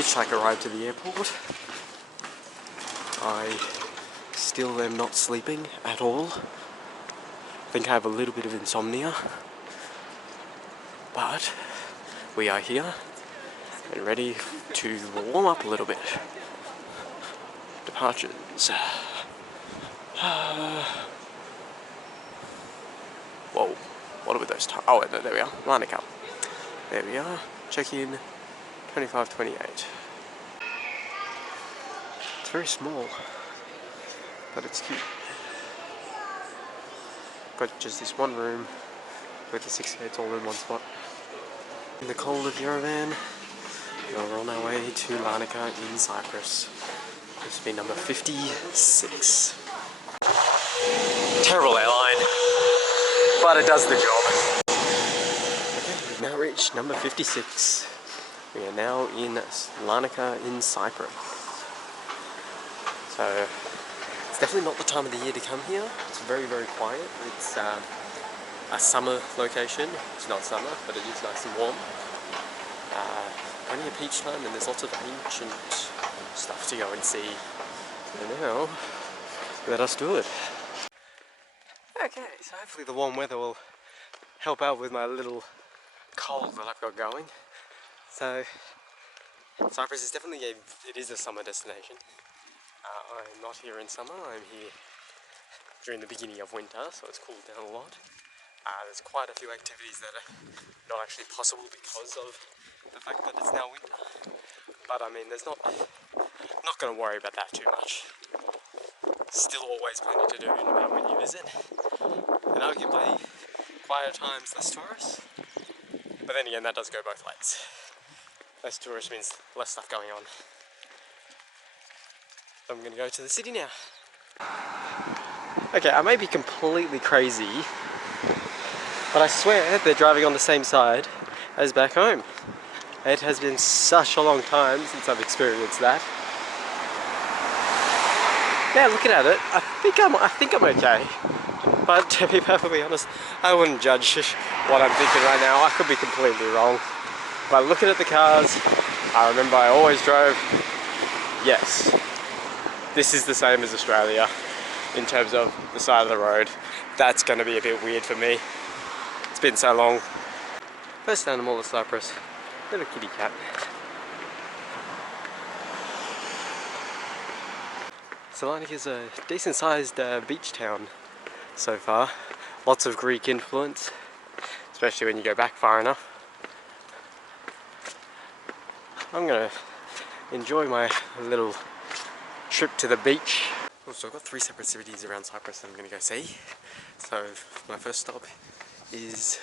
hitchhiker ride to the airport. I still am not sleeping at all. I think I have a little bit of insomnia. But we are here and ready to warm up a little bit. Departures. Whoa, what are those times? Oh, no, there we are. Larnaka. There we are. Check in 25:28. It's very small, but it's cute. Got just this one room with the 6 beds all in one spot. In the cold of Yerevan, we're on our way to Larnaka in Cyprus. This will be number 56. Terrible airline, but it does the job. Okay, we've now reached number 56. We are now in Larnaka in Cyprus. So, it's definitely not the time of the year to come here. It's very, very quiet. It's a summer location. It's not summer, but it is nice and warm. Plenty of beach time, and there's lots of ancient stuff to go and see. And now, let us do it. Okay, so hopefully the warm weather will help out with my little cold that I've got going. So, Cyprus is definitely it is a summer destination. I'm not here in summer, I'm here during the beginning of winter, so it's cooled down a lot. There's quite a few activities that are not actually possible because of the fact that it's now winter. But I mean, there's not going to worry about that too much. Still always plenty to do no matter when you visit. And arguably, quieter times, less tourists. But then again, that does go both ways. Less tourists means less stuff going on. So I'm going to go to the city now. Okay, I may be completely crazy, but I swear they're driving on the same side as back home. It has been such a long time since I've experienced that. Yeah, looking at it, I think I'm okay. But to be perfectly honest, I wouldn't judge what I'm thinking right now. I could be completely wrong. But looking at the cars, I remember I always drove. Yes, this is the same as Australia in terms of the side of the road. That's going to be a bit weird for me. It's been so long. First animal of Cyprus, little kitty cat. Larnaka is a decent sized beach town so far. Lots of Greek influence, especially when you go back far enough. I'm gonna enjoy my little trip to the beach. So I've got 3 separate cities around Cyprus that I'm gonna go see. So my first stop is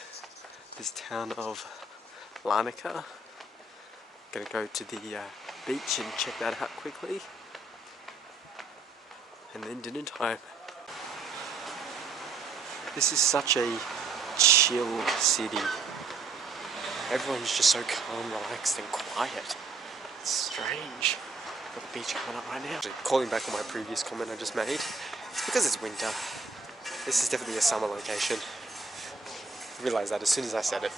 this town of Larnaka. Gonna go to the beach and check that out quickly. And then dinner time. This is such a chill city. Everyone's just so calm, relaxed and quiet. It's strange. Got the beach coming up right now. Calling back on my previous comment I just made, it's because it's winter. This is definitely a summer location. I realised that as soon as I said it.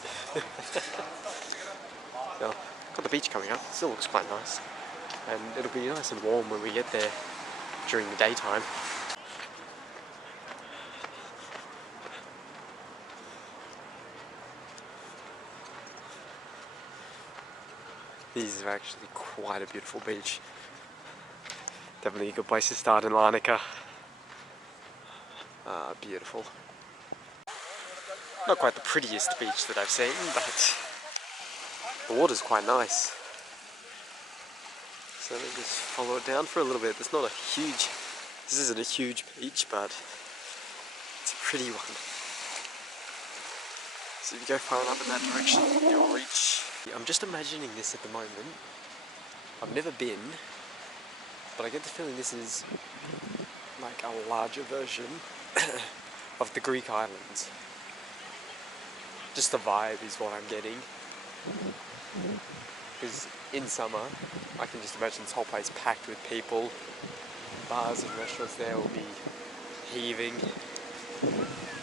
Now, got the beach coming up. It still looks quite nice. And it'll be nice and warm when we get there during the daytime. This is actually quite a beautiful beach. Definitely a good place to start in Larnaka. Beautiful. Not quite the prettiest beach that I've seen, but the water's quite nice. So let me just follow it down for a little bit. This isn't a huge beach, but it's a pretty one. So if you go far enough in that direction, you'll reach. I'm just imagining this at the moment. I've never been, but I get the feeling this is like a larger version of the Greek islands. Just the vibe is what I'm getting. Because in summer, I can just imagine this whole place packed with people. Bars and restaurants there will be heaving.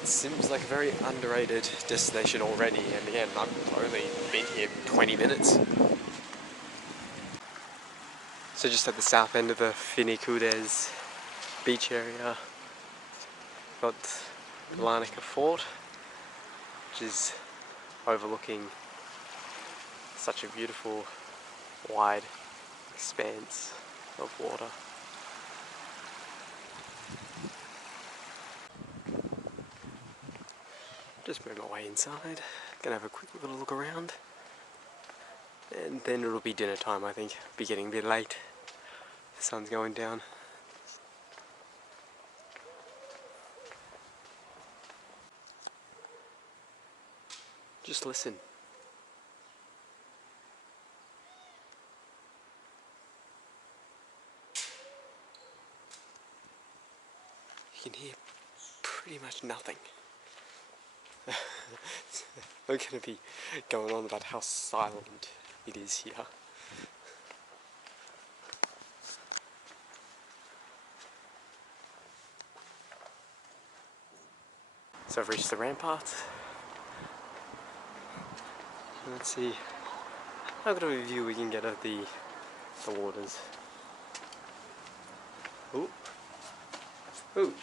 It seems like a very underrated destination already, and again, I've only been here 20 minutes. So just at the south end of the Finikudes beach area, got the Larnaka fort, which is overlooking such a beautiful wide expanse of water. Just made my way inside, gonna have a quick little look around, and then it'll be dinner time. I think be getting a bit late, the sun's going down. Just listen. You can hear pretty much nothing. We're going to be going on about how silent it is here. So I've reached the ramparts. Let's see how good of a view we can get of the waters. Ooh. Ooh.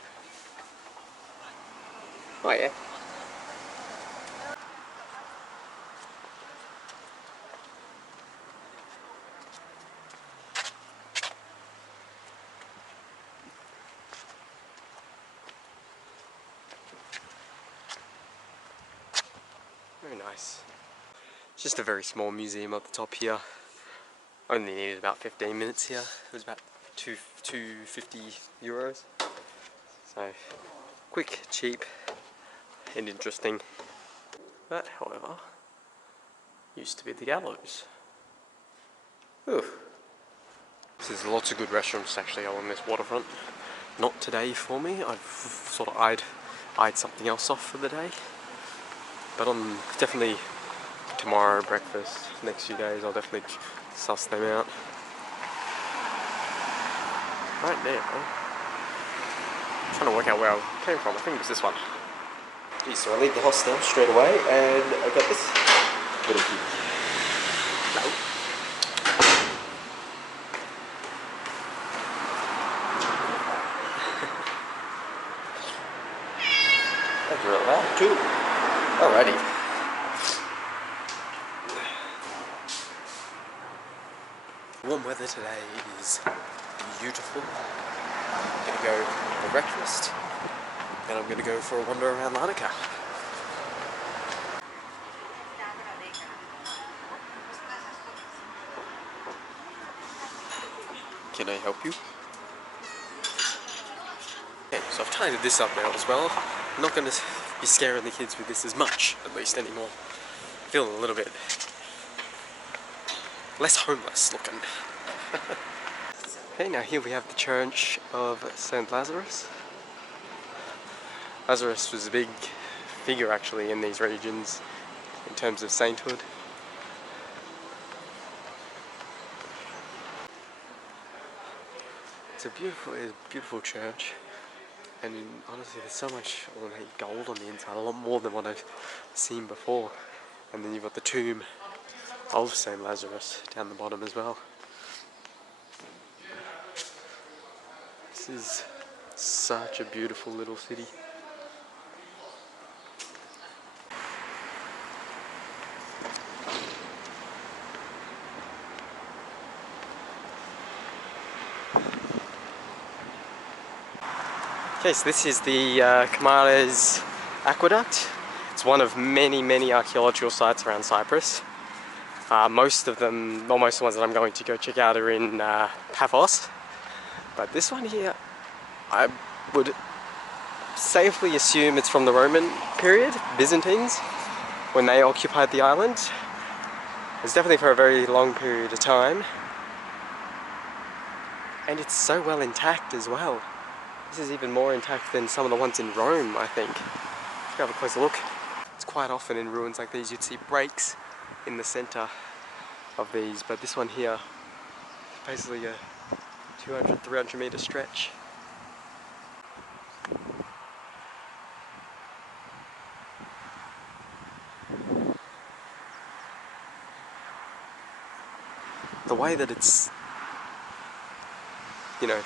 Oh yeah. Very nice. It's just a very small museum at the top here. Only needed about 15 minutes here. It was about 250 euros. So quick, cheap, and interesting. That, however, used to be the gallows. Ooh. There's lots of good restaurants actually along this waterfront. Not today for me. I've sort of eyed something else off for the day. But on definitely tomorrow breakfast, next few days, I'll definitely suss them out. Right now, I'm trying to work out where I came from. I think it was this one. Geez, so I leave the hostel straight away, and I got this little key. No. That's real loud too. Alrighty. Warm weather today is beautiful. I'm gonna go for breakfast, and I'm gonna go for a wander around Larnaka. Can I help you? Okay, so I've tidied this up now as well. I'm not gonna be scaring the kids with this as much, at least anymore. I'm feeling a little bit less homeless looking. Okay, now here we have the church of St. Lazarus. Lazarus was a big figure actually in these regions in terms of sainthood. It's a beautiful church, and honestly there's so much ornate gold on the inside, a lot more than what I've seen before. And then you've got the tomb of St. Lazarus down the bottom as well. This is such a beautiful little city. Okay, so this is the Kamares Aqueduct. It's one of many archaeological sites around Cyprus. Most of them, almost the ones that I'm going to go check out, are in Paphos. But this one here, I would safely assume it's from the Roman period, Byzantines, when they occupied the island. It's definitely for a very long period of time. And it's so well intact as well. This is even more intact than some of the ones in Rome, I think. Let's have a closer look. It's quite often in ruins like these, you'd see breaks in the center of these, but this one here is basically a 200-300 meter stretch. The way that it's you know,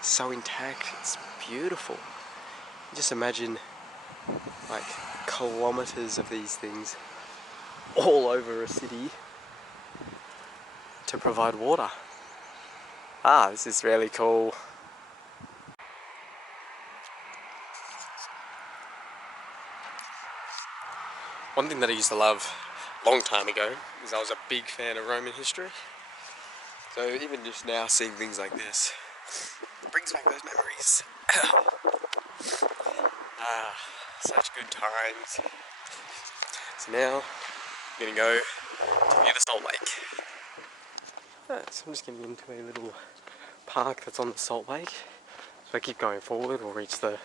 so intact. It's beautiful. Just imagine like kilometers of these things all over a city to provide water. This is really cool. One thing that I used to love a long time ago is I was a big fan of Roman history. So even just now seeing things like this brings back those memories. Such good times. So now I'm gonna go to near the Salt Lake. So I'm just getting into a little park that's on the Salt Lake. So if I keep going forward, we'll reach the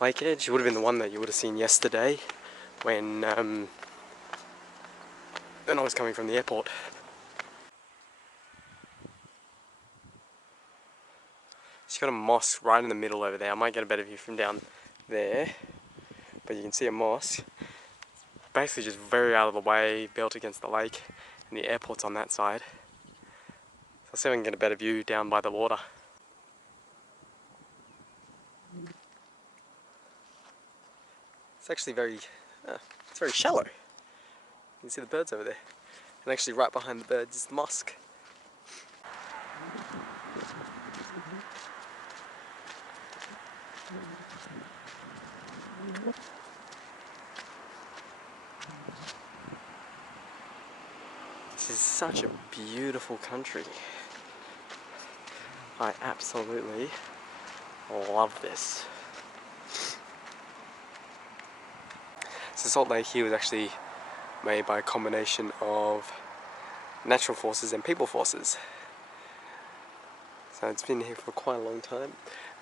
lake edge. It would have been the one that you would have seen yesterday when I was coming from the airport. It's got a mosque right in the middle over there. I might get a better view from down there, but you can see a mosque. Basically just very out of the way, built against the lake, and the airport's on that side. So I'll see if I can get a better view down by the water. It's actually it's very shallow. You can see the birds over there. And actually right behind the birds is the mosque. This is such a beautiful country. I absolutely love this. So Salt Lake here was actually made by a combination of natural forces and people forces. So it's been here for quite a long time.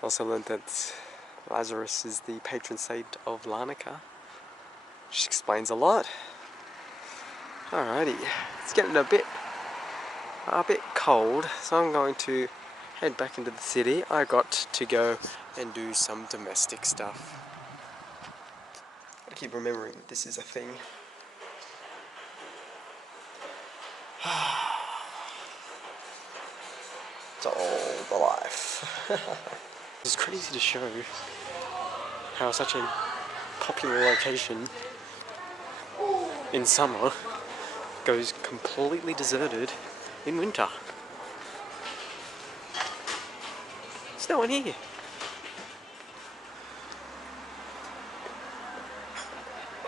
I also learned that Lazarus is the patron saint of Larnaka, which explains a lot. Alrighty, it's getting a bit cold, so I'm going to head back into the city. I got to go and do some domestic stuff. I keep remembering that this is a thing. It's all the life. It's crazy to show how such a popular location in summer goes completely deserted in winter. There's no one here.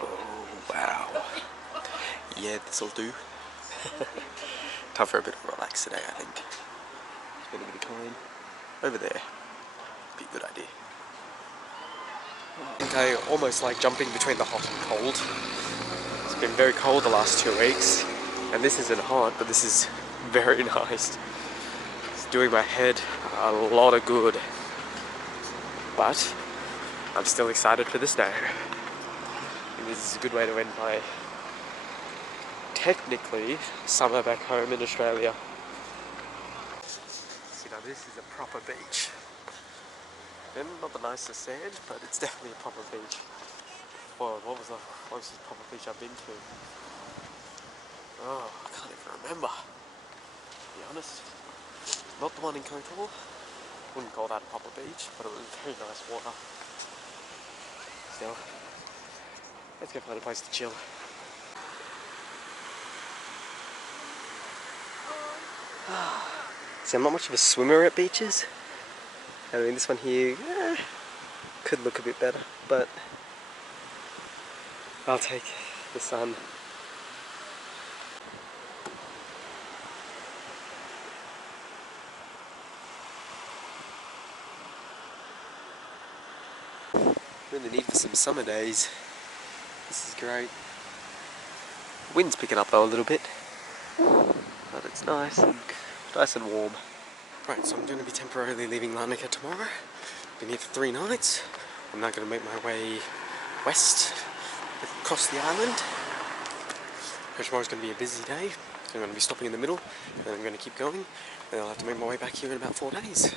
Oh wow. Yeah, this'll do. Time for a bit of a relax today, I think. Spend a bit of time over there. Be a good idea. I think I almost like jumping between the hot and cold. It's been very cold the last 2 weeks, and this isn't hot, but this is very nice. It's doing my head a lot of good. But I'm still excited for this day. And this is a good way to end my technically summer back home in Australia. So now this is a proper beach. And not the nicest sand, but it's definitely a proper beach. Well, what was the closest proper beach I've been to? Oh, I can't even remember, to be honest. Not the one in Caucasus. Wouldn't call that a proper beach, but it was very nice water. Still, let's go find a place to chill. See, I'm not much of a swimmer at beaches. I mean, this one here could look a bit better, but I'll take the sun. Really need for some summer days. This is great. Wind's picking up though a little bit, but it's nice and warm. Right, so I'm going to be temporarily leaving Larnaka tomorrow. Been here for 3 nights. I'm now going to make my way west across the island. Tomorrow's going to be a busy day. I'm going to be stopping in the middle, and then I'm going to keep going, and I'll have to make my way back here in about 4 days.